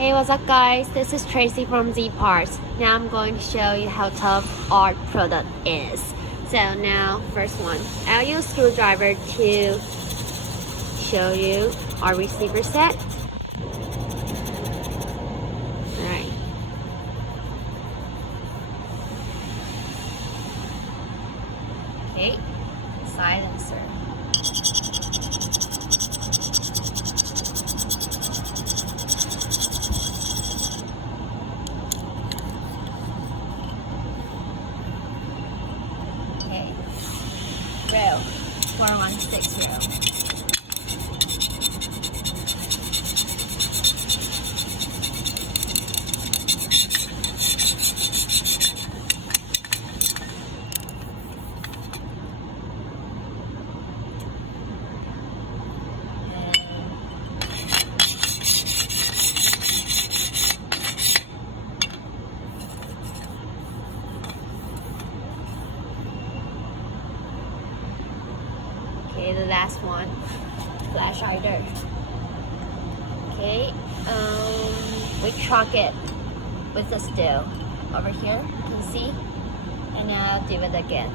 Hey, what's up guys? This is Tracy from Zparts. Now I'm going to show you how tough our product is. So now, first one, I'll use screwdriver to show you our receiver set. Alright. Okay, silencer. Rail 4160. Okay, the last one, Flash Hider. Okay, we chalk it with the steel over here, you can see, and now I'll do it again.